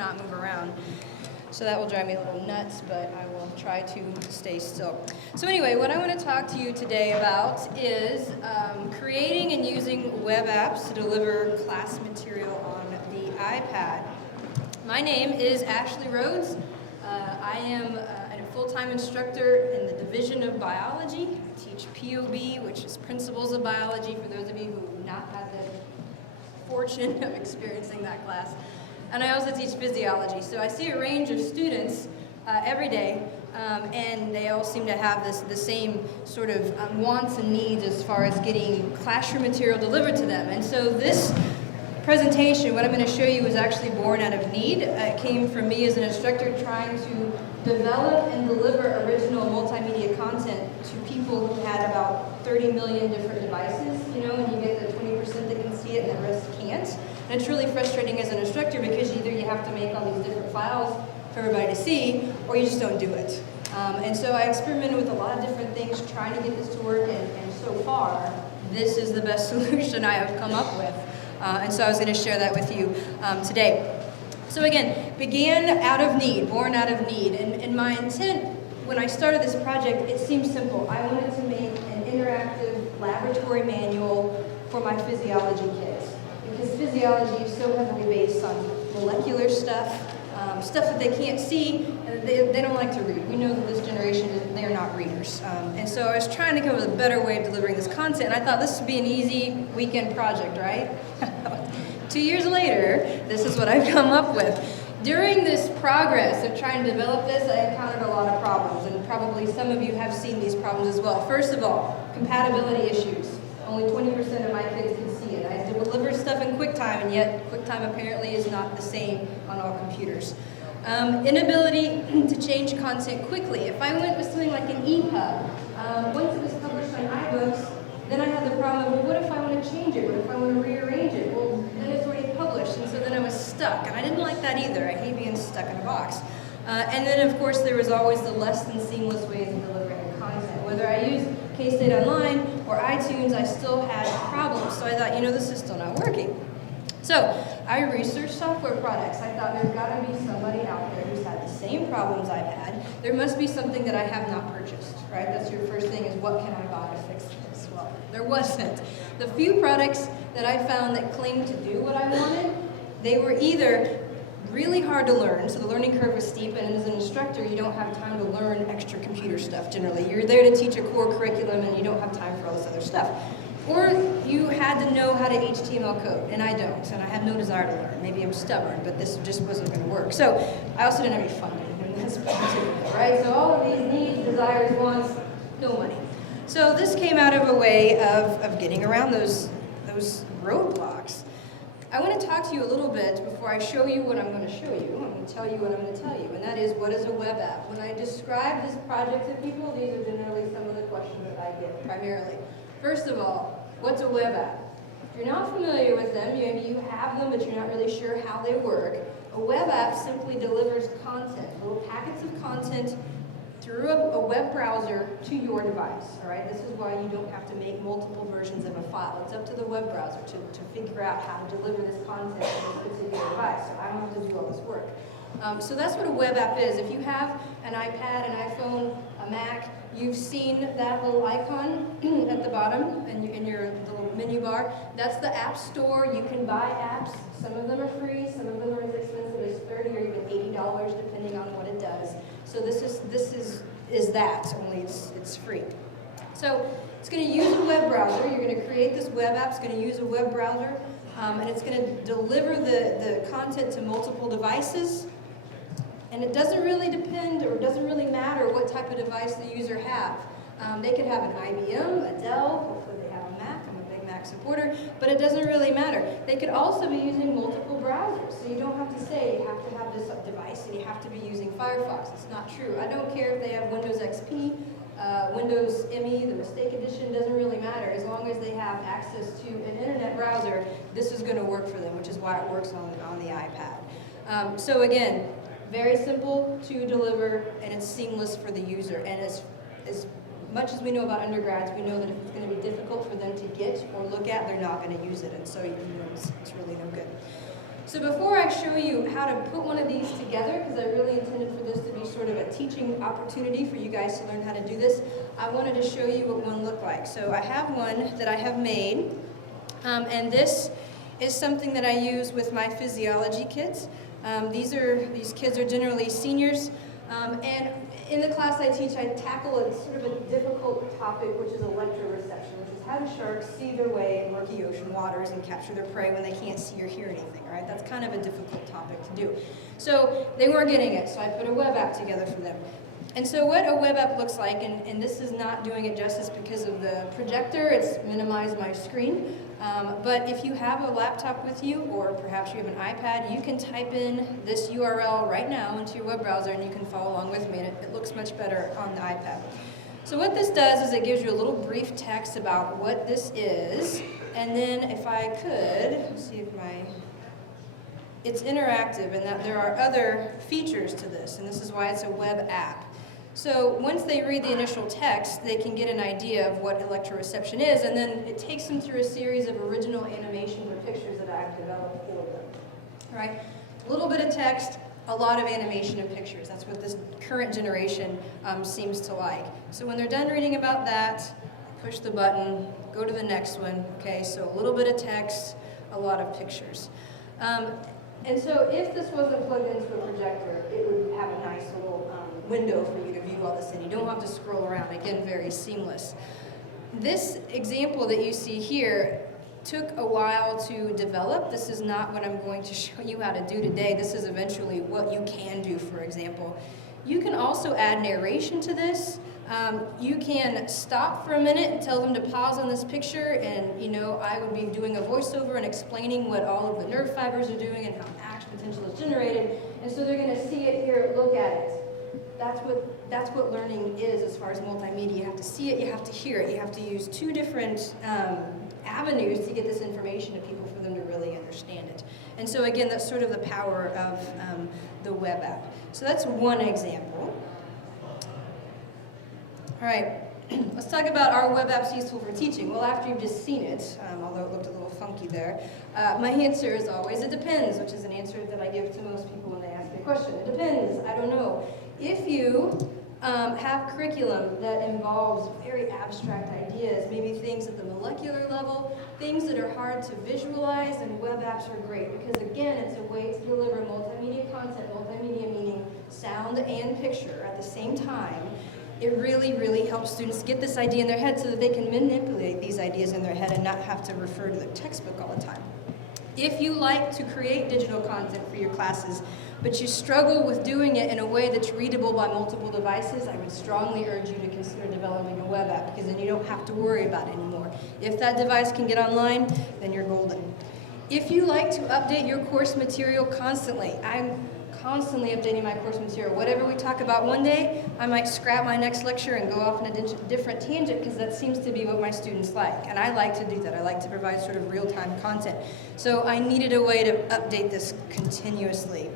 cannot move around. So that will drive me a little nuts, but I will try to stay still. So anyway, what I want to talk to you today about is creating and using web apps to deliver class material on the iPad. My name is Ashley Rhodes. I am a full-time instructor in the Division of Biology. I teach POB, which is Principles of Biology, for those of you who have not had the fortune of experiencing that class. And I also teach physiology. So I see a range of students every day, and they all seem to have the same sort of wants and needs as far as getting classroom material delivered to them. And so this presentation, what I'm going to show you, is actually born out of need. It came from me as an instructor trying to develop and deliver original multimedia content to people who had about 30 million different devices, you know, and you get the 20% that can see it and the rest can't. And it's really frustrating as an instructor because either you have to make all these different files for everybody to see, or you just don't do it. And so I experimented with a lot of different things trying to get this to work, and so far, this is the best solution I have come up with. And so I was going to share that with you today. So again, began out of need, born out of need. And my intent when I started this project, it seemed simple. I wanted to make an interactive laboratory manual for my physiology kids. Because physiology is so heavily based on molecular stuff, stuff that they can't see, and they don't like to read. We know that this generation, they're not readers. And so I was trying to come up with a better way of delivering this content, and I thought this would be an easy weekend project, right? 2 years later, this is what I've come up with. During this progress of trying to develop this, I encountered a lot of problems, and probably some of you have seen these problems as well. First of all, compatibility issues. Only 20% of my kids can see it. I deliver stuff in QuickTime, and yet QuickTime apparently is not the same on all computers. Inability to change content quickly. If I went with something like an EPUB, once it was published on iBooks, then I had the problem of, well, what if I want to change it? What if I want to rearrange it? Well, then it's already published, and so then I was stuck. And I didn't like that either. I hate being stuck in a box. And then, of course, there was always the less than seamless ways of delivering the content. Whether I use K-State Online or iTunes, I still had problems. So I thought, you know, this is still not working. So I researched software products. I thought there's got to be somebody out there who's had the same problems I've had. There must be something that I have not purchased, right? That's your first thing, is what can I buy to fix this? Well, there wasn't. The few products that I found that claimed to do what I wanted, they were either really hard to learn, so the learning curve was steep, and as an instructor, you don't have time to learn extra computer stuff generally. You're there to teach a core curriculum, and you don't have time for all this other stuff. Or you had to know how to HTML code, and I don't, and I have no desire to learn. Maybe I'm stubborn, but this just wasn't going to work. So I also didn't have any funding in this particular, right? So all of these needs, desires, wants, no money. So this came out of a way of getting around those roadblocks. I want to talk to you a little bit before I show you what I'm going to show you. I'm going to tell you what I'm going to tell you, and that is, what is a web app? When I describe this project to people, these are generally some of the questions that I get primarily. First of all, what's a web app? If you're not familiar with them, maybe you have them, but you're not really sure how they work. A web app simply delivers content, little packets of content through a web browser to your device, all right? This is why you don't have to make multiple versions of a file. It's up to the web browser to figure out how to deliver this content to this particular device. So I don't have to do all this work. So that's what a web app is. If you have an iPad, an iPhone, a Mac, you've seen that little icon at the bottom in your little menu bar. That's the App Store. You can buy apps. Some of them are free. Some of them are as expensive as $30 or even $80, depending on what it does. So this is that, only it's free. So it's going to use a web browser. You're going to create this web app. It's going to use a web browser, and it's going to deliver the content to multiple devices. And it doesn't really depend, or it doesn't really matter what type of device the user have. They could have an IBM, a Dell, hopefully they have a Mac. I'm a big Mac supporter, but it doesn't really matter. They could also be using multiple browsers, so you don't have to say you have to have this device and you have to be using Firefox. It's not true. I don't care if they have Windows XP, Windows ME, the Mistake Edition, doesn't really matter. As long as they have access to an internet browser, this is going to work for them, which is why it works on the iPad. So again, very simple to deliver, and it's seamless for the user. And as much as we know about undergrads, we know that if it's going to be difficult for them to get or look at, they're not going to use it. And so it's really no good. So before I show you how to put one of these together, because I really intended for this to be sort of a teaching opportunity for you guys to learn how to do this, I wanted to show you what one looked like. So I have one that I have made, and this is something that I use with my physiology kids. These kids are generally seniors, and in the class I teach, I tackle a sort of a difficult topic, which is electroreception, which is how do sharks see their way in murky ocean waters and capture their prey when they can't see or hear anything, right? That's kind of a difficult topic to do. So they weren't getting it, so I put a web app together for them. And so what a web app looks like, and this is not doing it justice because of the projector, it's minimized my screen, but if you have a laptop with you, or perhaps you have an iPad, you can type in this URL right now into your web browser and you can follow along with me, and it looks much better on the iPad. So what this does is it gives you a little brief text about what this is, and then if I could, let's see if it's interactive in that there are other features to this, and this is why it's a web app. So once they read the initial text, they can get an idea of what electroreception is, and then it takes them through a series of original animations or pictures that I've developed for them. All right? A little bit of text, a lot of animation and pictures. That's what this current generation seems to like. So when they're done reading about that, push the button, go to the next one. Okay, so a little bit of text, a lot of pictures. And so if this wasn't plugged into a projector, it would have a nice little window for you to view all this in. You don't have to scroll around. Again, very seamless. This example that you see here took a while to develop. This is not what I'm going to show you how to do today. This is eventually what you can do, for example. You can also add narration to this. You can stop for a minute and tell them to pause on this picture, and I would be doing a voiceover and explaining what all of the nerve fibers are doing and how action potential is generated, and so they're going to see it, hear it, look at it. That's what learning is as far as multimedia. You have to see it, you have to hear it, you have to use two different avenues to get this information to people for them to really understand it. And so again, that's sort of the power of the web app. So that's one example. All right, let's talk about our web apps useful for teaching. Well, after you've just seen it, although it looked a little funky there, my answer is always it depends, which is an answer that I give to most people when they ask me a question. It depends, I don't know. If you have curriculum that involves very abstract ideas, maybe things at the molecular level, things that are hard to visualize, then web apps are great because, again, it's a way to deliver multimedia content, multimedia meaning sound and picture at the same time. It really, really helps students get this idea in their head so that they can manipulate these ideas in their head and not have to refer to the textbook all the time. If you like to create digital content for your classes, but you struggle with doing it in a way that's readable by multiple devices, I would strongly urge you to consider developing a web app, because then you don't have to worry about it anymore. If that device can get online, then you're golden. If you like to update your course material constantly, I'm constantly updating my course material. Whatever we talk about one day, I might scrap my next lecture and go off in a different tangent, because that seems to be what my students like. And I like to do that. I like to provide sort of real-time content. So I needed a way to update this continuously.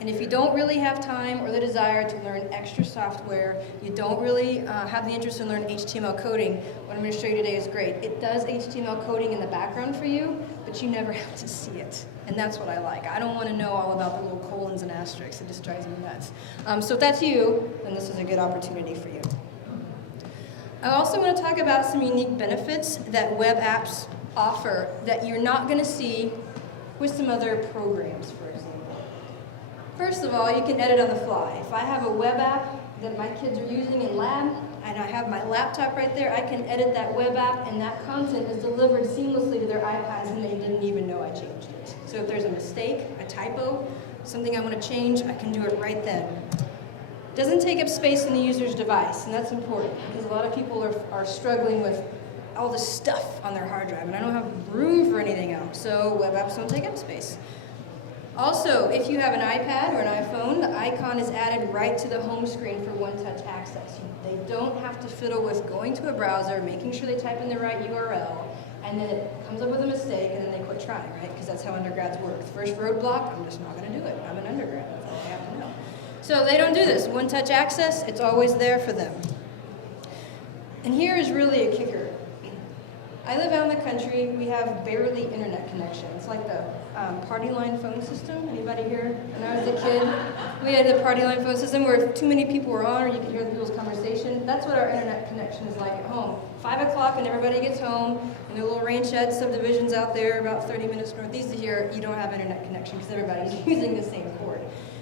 And if you don't really have time or the desire to learn extra software, you don't really have the interest in learning HTML coding, what I'm going to show you today is great. It does HTML coding in the background for you, but you never have to see it. And that's what I like. I don't want to know all about the little colons and asterisks. It just drives me nuts. So if that's you, then this is a good opportunity for you. I also want to talk about some unique benefits that web apps offer that you're not going to see with some other programs, for example. First of all, you can edit on the fly. If I have a web app that my kids are using in lab, and I have my laptop right there, I can edit that web app, and that content is delivered seamlessly to their iPads, and they didn't even know I changed it. So if there's a mistake, a typo, something I want to change, I can do it right then. It doesn't take up space in the user's device, and that's important, because a lot of people are struggling with all this stuff on their hard drive, and I don't have room for anything else, so web apps don't take up space. Also, if you have an iPad or an iPhone, the icon is added right to the home screen for one-touch access. They don't have to fiddle with going to a browser, making sure they type in the right URL, and then it comes up with a mistake, and then they quit trying, right? Because that's how undergrads work. The first roadblock, I'm just not going to do it. I'm an undergrad. That's all I have to know. So they don't do this. One-touch access, it's always there for them. And here is really a kicker. I live out in the country. We have barely internet connection. It's like the party line phone system. Anybody here? When I was a kid, we had the party line phone system where if too many people were on or you could hear the people's conversation. That's what our internet connection is like at home. 5 o'clock and everybody gets home, and the little ranchette subdivisions out there about 30 minutes northeast of here, you don't have internet connection because everybody's using the same cord.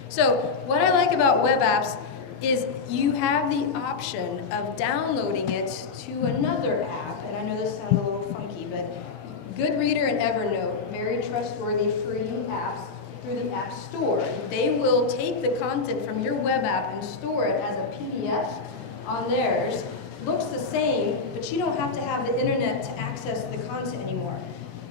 So what I like about web apps is you have the option of downloading it to another app, and I know this sounds a little funky, but Goodreader and Evernote, very trustworthy free apps through the App Store. They will take the content from your web app and store it as a PDF on theirs. Looks the same, but you don't have to have the internet to access the content anymore.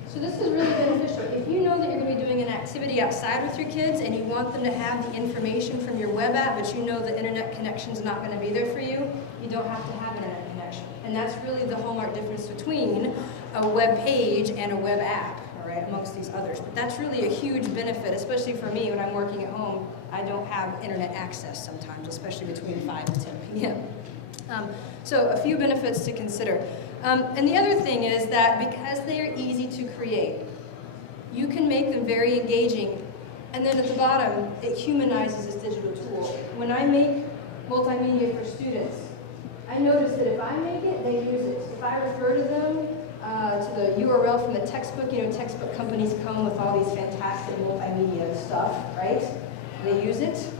So this is really beneficial. If you know that you're going to be doing an activity outside with your kids and you want them to have the information from your web app, but you know the internet connection's not going to be there for you, you don't have to have an internet connection. And that's really the hallmark difference between a web page and a web app, all right, amongst these others. But that's really a huge benefit, especially for me when I'm working at home. I don't have internet access sometimes, especially between 5 and 10 p.m. So a few benefits to consider. And the other thing is that because they are easy to create, you can make them very engaging. And then at the bottom, it humanizes this digital tool. When I make multimedia for students, I notice that if I make it, they use it. If I refer to them to the URL from the textbook, you know, textbook companies come with all these fantastic multimedia stuff, right? They use it?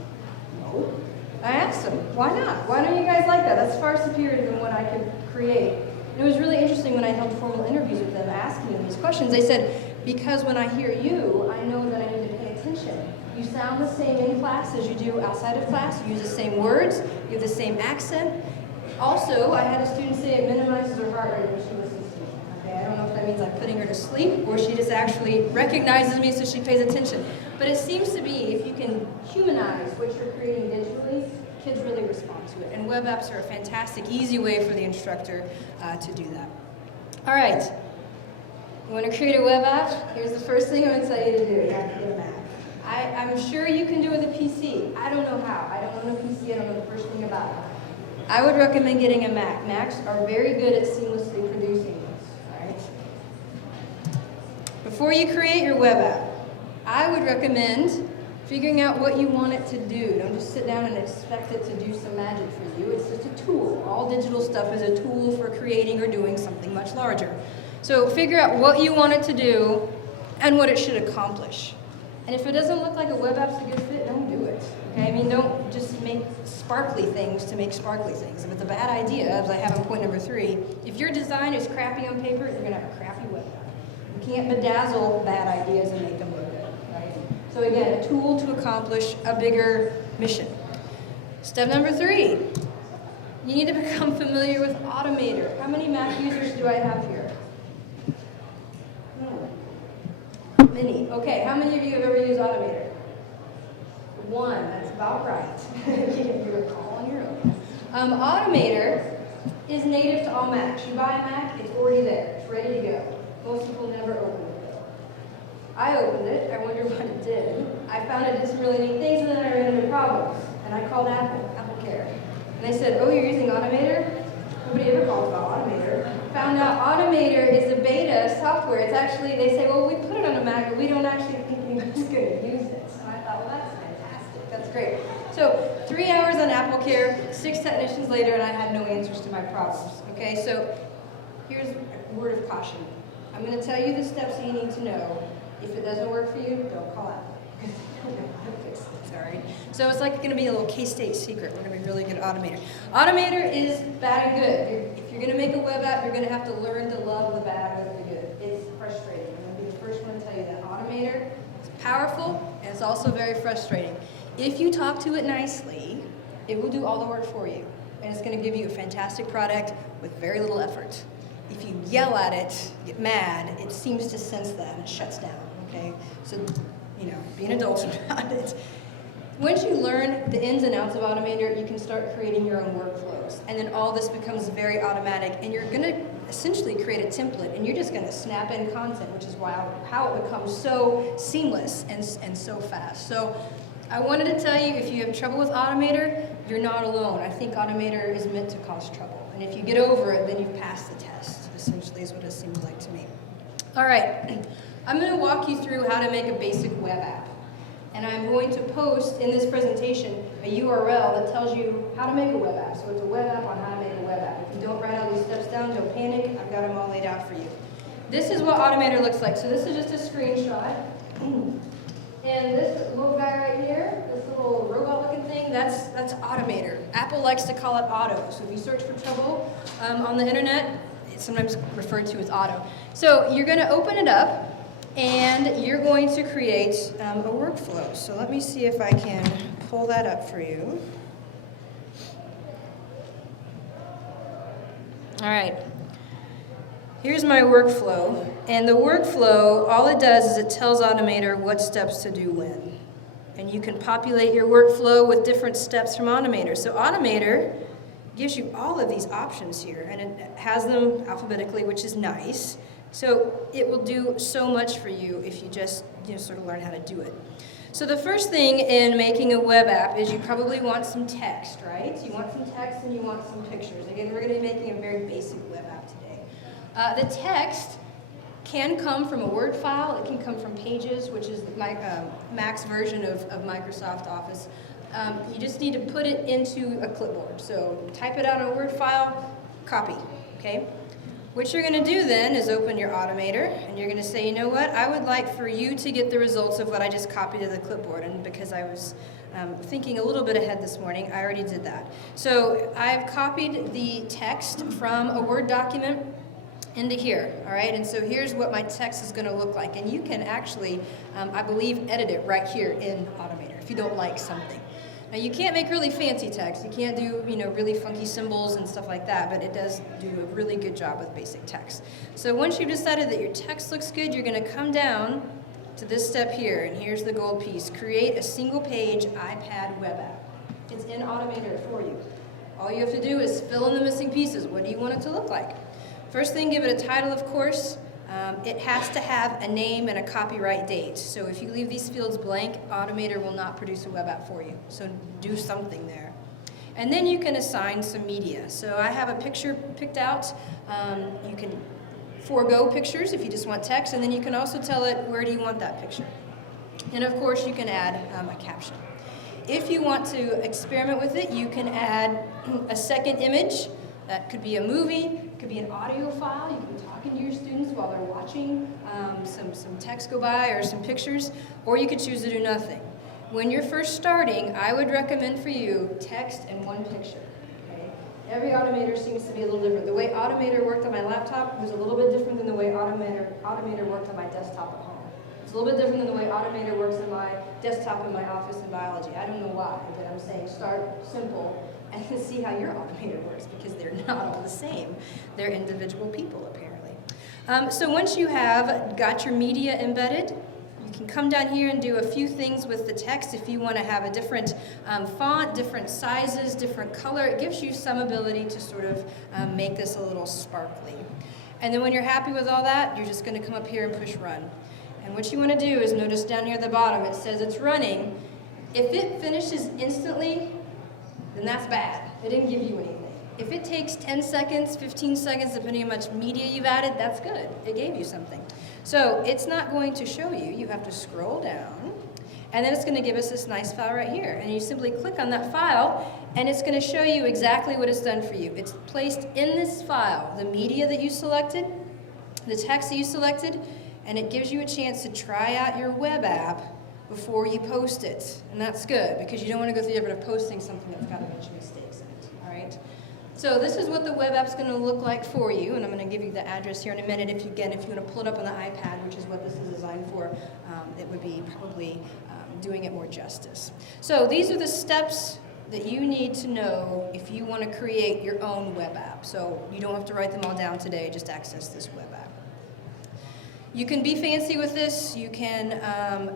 No. I asked them, why not? Why don't you guys like that? That's far superior than what I could create. And it was really interesting when I held formal interviews with them asking them these questions. They said, because when I hear you, I know that I need to pay attention. You sound the same in class as you do outside of class. You use the same words. You have the same accent. Also, I had a student say it minimizes her heart rate when she listens to me. Okay, I don't know if that means I'm putting her to sleep or she just actually recognizes me so she pays attention. But it seems to be if you can humanize what you're creating digitally, kids really respond to it. And web apps are a fantastic, easy way for the instructor to do that. All right. You want to create a web app? Here's the first thing I'm going to tell you to do. You have to get a Mac. I'm sure you can do it with a PC. I don't know how. I don't own a PC. I don't know the first thing about it. I would recommend getting a Mac. Macs are very good at seamlessly producing this. All right? Before you create your web app, I would recommend figuring out what you want it to do. Don't just sit down and expect it to do some magic for you. It's just a tool. All digital stuff is a tool for creating or doing something much larger. So figure out what you want it to do and what it should accomplish. And if it doesn't look like a web app's a good fit, don't do it. Okay? I mean, don't just make sparkly things to make sparkly things. If it's a bad idea, as I have in point number 3, if your design is crappy on paper, you're going to have a crappy web app. You can't bedazzle bad ideas and make them look good. Right? So again, a tool to accomplish a bigger mission. Step number 3, you need to become familiar with Automator. How many Mac users do I have here? Many. Okay, how many of you have ever used Automator? 1, that's about right. You're all on your own. Automator is native to all Macs. You buy a Mac, it's already there. It's ready to go. Most people never open it. I opened it. I wondered what it did. I found it did some really neat things, and then I ran into problems. And I called Apple Care. And they said, oh, you're using Automator? Nobody ever calls about Automator. Found out Automator is a beta software. It's actually, they say, well, we put it on a Mac, but we don't actually think anyone's going to use it. And I thought, well, that's fantastic. That's great. So 3 hours on Apple Care, 6 technicians later, and I had no answers to my problems. Okay, so here's a word of caution. I'm going to tell you the steps that you need to know. If it doesn't work for you, don't call Apple. Sorry. So it's like going to be a little K-State secret. We're going to be really good at Automator. Automator is bad and good. If you're going to make a web app, you're going to have to learn to love the bad and the good. It's frustrating. I'm going to be the first one to tell you that. Automator is powerful, and it's also very frustrating. If you talk to it nicely, it will do all the work for you. And it's going to give you a fantastic product with very little effort. If you yell at it, get mad, it seems to sense that and it shuts down. Okay? So, be an adult about it. Once you learn the ins and outs of Automator, you can start creating your own workflows. And then all this becomes very automatic, and you're going to essentially create a template, and you're just going to snap in content, which is how it becomes so seamless and so fast. So I wanted to tell you, if you have trouble with Automator, you're not alone. I think Automator is meant to cause trouble. And if you get over it, then you've passed the test, essentially is what it seems like to me. All right. I'm going to walk you through how to make a basic web app. And I'm going to post in this presentation a URL that tells you how to make a web app. So it's a web app on how to make a web app. If you don't write all these steps down, don't panic. I've got them all laid out for you. This is what Automator looks like. So this is just a screenshot. And this little guy right here, this little robot-looking thing, that's Automator. Apple likes to call it Auto. So if you search for trouble on the internet, it's sometimes referred to as Auto. So you're going to open it up, and you're going to create a workflow. So let me see if I can pull that up for you. All right. Here's my workflow. And the workflow, all it does is it tells Automator what steps to do when. And you can populate your workflow with different steps from Automator. So Automator gives you all of these options here, and it has them alphabetically, which is nice. So it will do so much for you if you just sort of learn how to do it. So the first thing in making a web app is you probably want some text, right? You want some text and you want some pictures. Again, we're going to be making a very basic web app today. The text can come from a Word file. It can come from Pages, which is Mac's version of Microsoft Office. You just need to put it into a clipboard. So type it out on a Word file, copy, okay? What you're going to do then is open your Automator, and you're going to say, you know what, I would like for you to get the results of what I just copied to the clipboard. And because I was thinking a little bit ahead this morning, I already did that. So I've copied the text from a Word document into here, all right? And so here's what my text is going to look like. And you can actually, I believe, edit it right here in Automator if you don't like something. Now, you can't make really fancy text. You can't do, really funky symbols and stuff like that, but it does do a really good job with basic text. So once you've decided that your text looks good, you're going to come down to this step here, and here's the gold piece. Create a single-page iPad web app. It's in Automator for you. All you have to do is fill in the missing pieces. What do you want it to look like? First thing, give it a title, of course. It has to have a name and a copyright date. So if you leave these fields blank, Automator will not produce a web app for you. So do something there. And then you can assign some media. So I have a picture picked out. You can forego pictures if you just want text, and then you can also tell it where do you want that picture. And of course you can add a caption. If you want to experiment with it, you can add a second image. That could be a movie, could be an audio file. You can be talking to your students while they're watching some text go by or some pictures, or you could choose to do nothing. When you're first starting, I would recommend for you text and one picture. Okay? Every Automator seems to be a little different. The way Automator worked on my laptop was a little bit different than the way Automator worked on my desktop at home. It's a little bit different than the way Automator works on my desktop in my office in biology. I don't know why, but I'm saying start simple and see how your Automator works, because they're not all the same. They're individual people, apparently. So once you have got your media embedded, you can come down here and do a few things with the text. If you want to have a different font, different sizes, different color, it gives you some ability to sort of make this a little sparkly. And then when you're happy with all that, you're just going to come up here and push run. And what you want to do is notice down here at the bottom, it says it's running. If it finishes instantly, then that's bad. It didn't give you anything. If it takes 10 seconds, 15 seconds, depending on how much media you've added, that's good. It gave you something. So it's not going to show you. You have to scroll down, and then it's going to give us this nice file right here. And you simply click on that file, and it's going to show you exactly what it's done for you. It's placed in this file the media that you selected, the text that you selected, and it gives you a chance to try out your web app before you post it. And that's good, because you don't want to go through the effort of posting something that's got a bunch of mistakes in it, all right? So this is what the web app's going to look like for you, and I'm going to give you the address here in a minute. If you want to pull it up on the iPad, which is what this is designed for, it would be probably doing it more justice. So these are the steps that you need to know if you want to create your own web app. So you don't have to write them all down today, just access this web app. You can be fancy with this. You can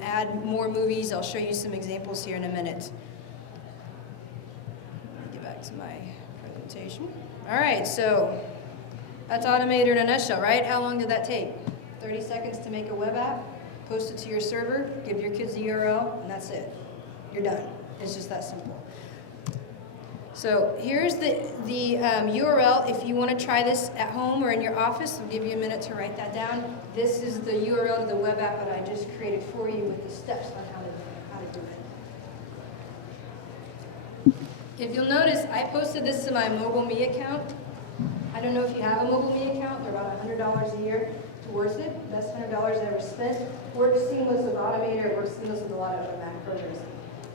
add more movies. I'll show you some examples here in a minute. Let me get back to my presentation. All right, so that's Automator in a nutshell, right? How long did that take? 30 seconds to make a web app, post it to your server, give your kids the URL, and that's it. You're done. It's just that simple. So here's the URL. If you want to try this at home or in your office, I'll give you a minute to write that down. This is the URL to the web app that I just created for you with the steps on how to do it. If you'll notice, I posted this to my Mobile Me account. I don't know if you have a Mobile Me account. They're about $100 a year. It's worth it. Best $100 I ever spent. Works seamless with Automator. It works seamless with a lot of other Mac programs.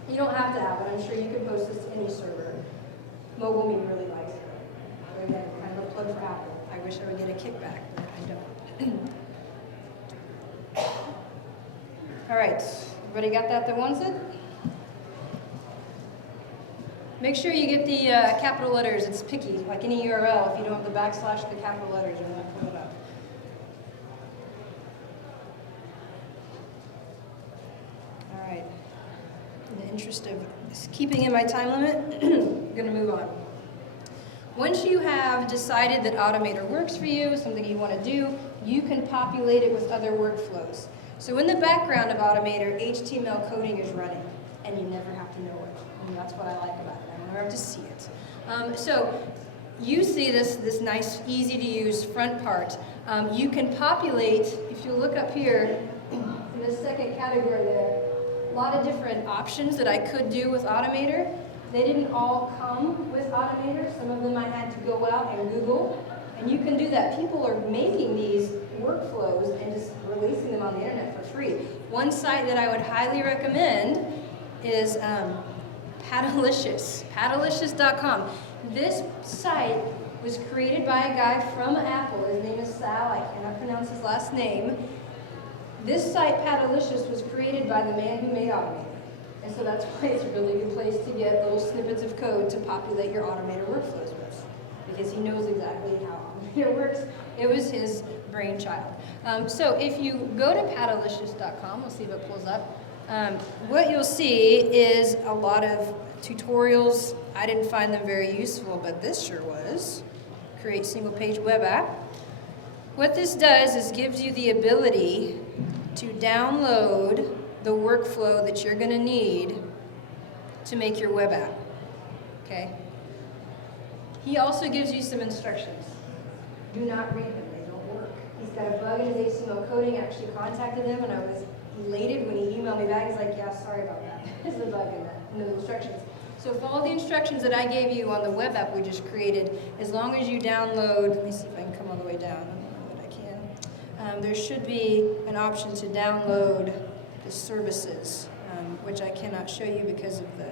You don't have to have it. I'm sure you could post this to any server. Mobile Me really likes it. So again, kind of a plug for Apple. I wish I would get a kickback, but I don't. All right, everybody got that wants it? Make sure you get the capital letters. It's picky, like any URL. If you don't have the backslash, the capital letters, you're not pulling it up. All right. In the interest of keeping in my time limit, I'm going to move on. Once you have decided that Automator works for you, something you want to do, you can populate it with other workflows. So in the background of Automator, HTML coding is running, and you never have to know it. And that's what I like about it. I never have to see it. So you see this nice, easy-to-use front part. You can populate, if you look up here, in the second category there, a lot of different options that I could do with Automator. They didn't all come with Automator. Some of them I had to go out and Google. And you can do that. People are making these workflows and just releasing them on the internet for free. One site that I would highly recommend is Paddalicious, paddalicious.com. This site was created by a guy from Apple. His name is Sal. I cannot pronounce his last name. This site, Paddalicious, was created by the man who made Automator. And so that's why it's a really good place to get little snippets of code to populate your Automator workflows with, because he knows exactly how Automator works. It was his brainchild. So if you go to paddalicious.com, we'll see if it pulls up. What you'll see is a lot of tutorials. I didn't find them very useful, but this sure was. Create single-page web app. What this does is gives you the ability to download the workflow that you're going to need to make your web app. Okay? He also gives you some instructions. Do not read them. They don't work. He's got a bug in his HTML coding. I actually contacted him, and I was elated when he emailed me back. He's like, yeah, sorry about that. There's a bug in those instructions. So follow the instructions that I gave you on the web app we just created. As long as you download, let me see if I can come all the way down. I don't know that I can. There should be an option to download the services, which I cannot show you because of the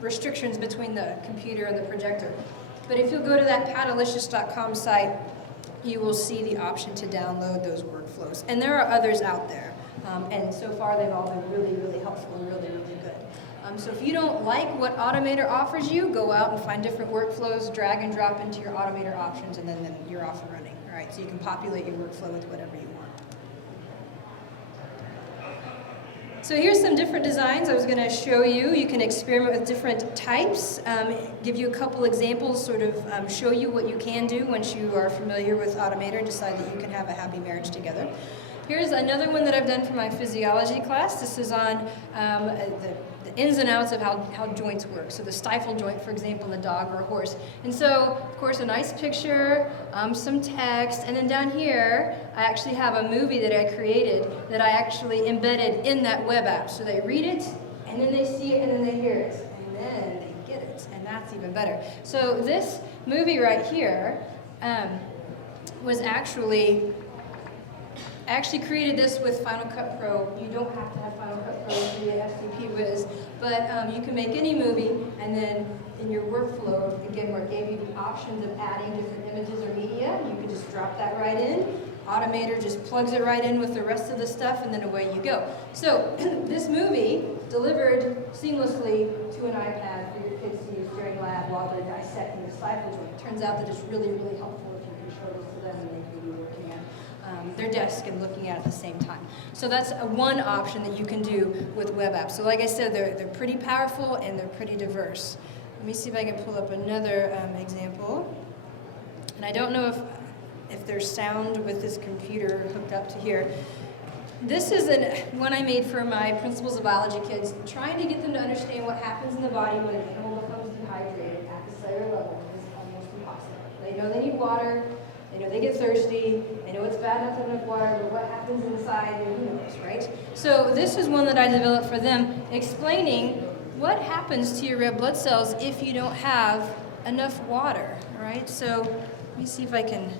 restrictions between the computer and the projector. But if you'll go to that paddalicious.com site, you will see the option to download those workflows. And there are others out there. And so far, they've all been really, really helpful and really, really good. So if you don't like what Automator offers you, go out and find different workflows, drag and drop into your Automator options, and then you're off and running. All right, so you can populate your workflow with whatever you want. So here's some different designs I was going to show you. You can experiment with different types, give you a couple examples, sort of show you what you can do once you are familiar with Automator and decide that you can have a happy marriage together. Here's another one that I've done for my physiology class. This is on the ins and outs of how joints work. So the stifle joint, for example, in a dog or a horse. And so, of course, a nice picture, some text, and then down here, I actually have a movie that I created that I actually embedded in that web app. So they read it, and then they see it, and then they hear it, and then they get it, and that's even better. So this movie right here was actually... I actually created this with Final Cut Pro. You don't have to have Final Cut Pro to be an FTP whiz, but you can make any movie, and then in your workflow, again, where it gave you the options of adding different images or media, you can just drop that right in. Automator just plugs it right in with the rest of the stuff, and then away you go. So this movie delivered seamlessly to an iPad for your kids to use during lab while they're dissecting the stifle joint. Turns out that it's really, really helpful if you can show this to them and they can be working at their desk and looking at it at the same time. So that's one option that you can do with web apps. So like I said, they're pretty powerful and they're pretty diverse. Let me see if I can pull up another example. And I don't know if there's sound with this computer hooked up to here. This is one I made for my Principles of Biology kids, trying to get them to understand what happens in the body when an animal becomes dehydrated. hydrated at the cellular level is almost impossible. They know they need water, they know they get thirsty, they know it's bad not to have enough water, but what happens inside, who knows, right? So this is one that I developed for them, explaining what happens to your red blood cells if you don't have enough water, all right? So let me see if I can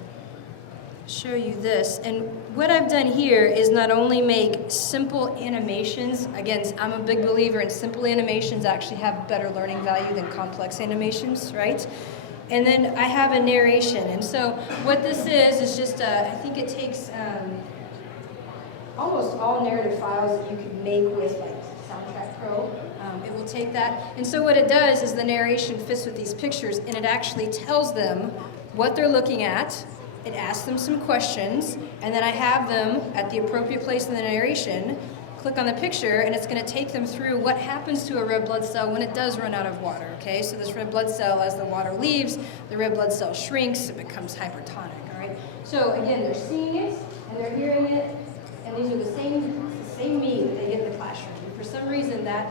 show you this. And what I've done here is not only make simple animations. Again, I'm a big believer in simple animations actually have better learning value than complex animations, right? And then I have a narration. And so what this is just, I think it takes almost all narrative files that you could make with like Soundtrack Pro. It will take that. And so what it does is the narration fits with these pictures, and it actually tells them what they're looking at. It asks them some questions, and then I have them at the appropriate place in the narration click on the picture, and it's going to take them through what happens to a red blood cell when it does run out of water, okay? So this red blood cell, as the water leaves, the red blood cell shrinks, it becomes hypertonic, all right? So again, they're seeing it, and they're hearing it, and these are the same me that they get in the classroom. And for some reason, that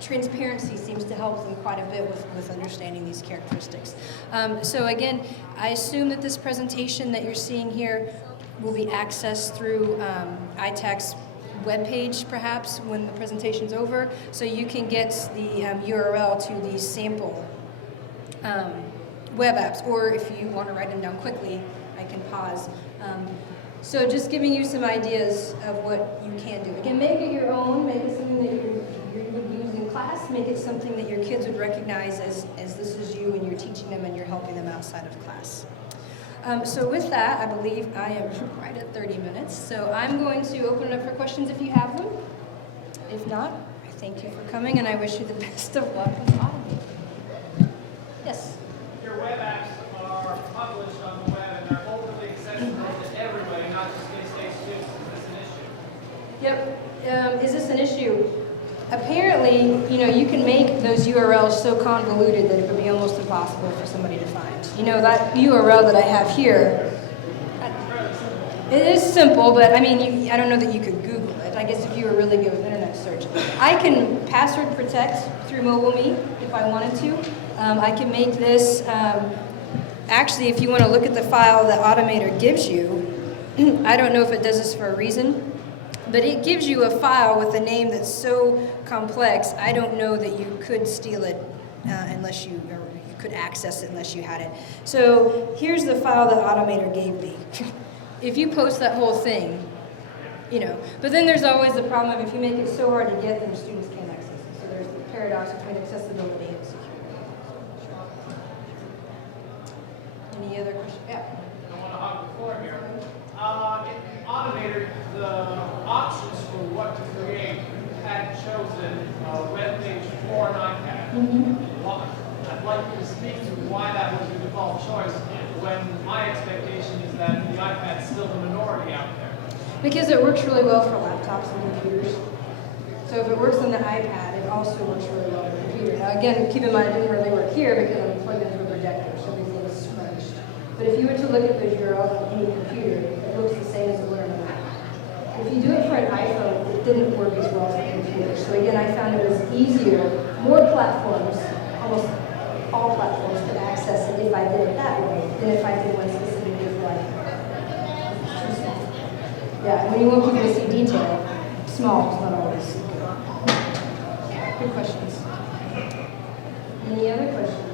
transparency seems to help them quite a bit with understanding these characteristics. So again, I assume that this presentation that you're seeing here will be accessed through ITAC's webpage, perhaps, when the presentation's over, so you can get the URL to these sample web apps, or if you want to write them down quickly, I can pause. So just giving you some ideas of what you can do. Again, make it your own, make it something that you would use in class, make it something that your kids would recognize as this is you and you're teaching them and you're helping them outside of class. So with that, I believe I am right at 30 minutes. So I'm going to open it up for questions if you have them. If not, I thank you for coming and I wish you the best of luck with Automate. Yes? Your web apps are published on the web and they're openly accessible to everybody, not just K-State students. Is this an issue? Yep. Is this an issue? Apparently, you can make those URLs so convoluted that it would be almost impossible for somebody to find. That URL that I have here, it is simple, but I mean, I don't know that you could Google it. I guess if you were really good with internet search. I can password protect through MobileMe if I wanted to. I can make this, actually, if you want to look at the file that Automator gives you, I don't know if it does this for a reason, but it gives you a file with a name that's so complex, I don't know that you could steal it unless you could access it unless you had it. So here's the file that Automator gave me. If you post that whole thing, but then there's always the problem of if you make it so hard to get, then students can't access it. So there's the paradox between accessibility and security. Any other questions? Yeah. I want to hog the floor here. In Automator, the options for what to create had chosen a web page for an iPad. I'd like you to speak to why that was your default choice when my expectation is that the iPad's still the minority out there. Because it works really well for laptops and computers. So if it works on the iPad, it also works really well on the computer. Now again, keep in mind it didn't really work here because I'm plugged into a projector, so everything is scrunched. But if you were to look at those URLs on any computer, it looks the same as it would on an iPad. If you do it for an iPhone, it didn't work as well for a computer. So again, I found it was easier, more platforms, almost all platforms could access it if I did it that way than if I did one specifically for iPhone. Yeah, when you want people to see detail, small is not always good. Good questions. Any other questions?